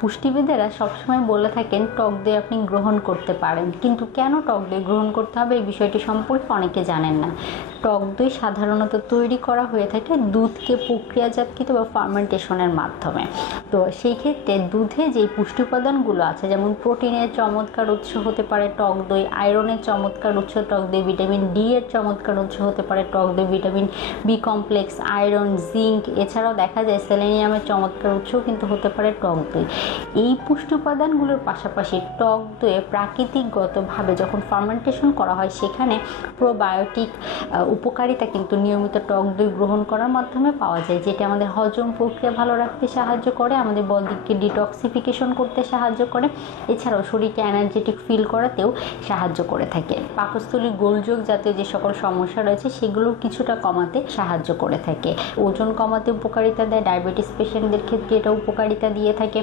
পুষ্টিবিদেরা সবসময় বলে থাকেন টক দই আপনি গ্রহণ করতে পারেন, কিন্তু কেন টক দই গ্রহণ করতে হবে এই বিষয়টি সম্পর্কে অনেকে জানেন না। টক দই সাধারণত তৈরি করা হয়ে থাকে দুধকে প্রক্রিয়াজাতকৃত বা ফার্মেন্টেশনের মাধ্যমে। তো সেই ক্ষেত্রে দুধে যেই পুষ্টি উপাদানগুলো আছে, যেমন প্রোটিনের চমৎকার উৎস হতে পারে টক দই, আয়রনের চমৎকার উৎস টক দই, ভিটামিন ডি এর চমৎকার উৎস হতে পারে টক দই, vitamin B complex, iron, zinc, এছাড়াও দেখা যায় সেলেনিয়ামের চমৎকার উৎসও কিন্তু হতে পারে টক দই। এই পুষ্টি উপাদানগুলোর পাশাপাশি টক দইয়ে প্রাকৃতিকগতভাবে যখন ফার্মেন্টেশন করা হয় সেখানে প্রোবায়োটিক উপকারিতা কিন্তু নিয়মিত টক দই গ্রহণ করার মাধ্যমে পাওয়া যায়, যেটি আমাদের হজম প্রক্রিয়া ভালো রাখতে সাহায্য করে, আমাদের বডিকে ডিটক্সিফিকেশন করতে সাহায্য করে, এছাড়াও শরীরকে এনার্জেটিক ফিল করাতেও সাহায্য করে থাকে। পাকস্থলী গোলযোগ জাতীয় যে সকল সমস্যা রয়েছে সেগুলো কিছুটা কমাতে সাহায্য করে থাকে। ওজন কমাতে উপকারিতা দেয়, ডায়াবেটিস পেশেন্টদের ক্ষেত্রে এটা উপকারিতা দিয়ে থাকে।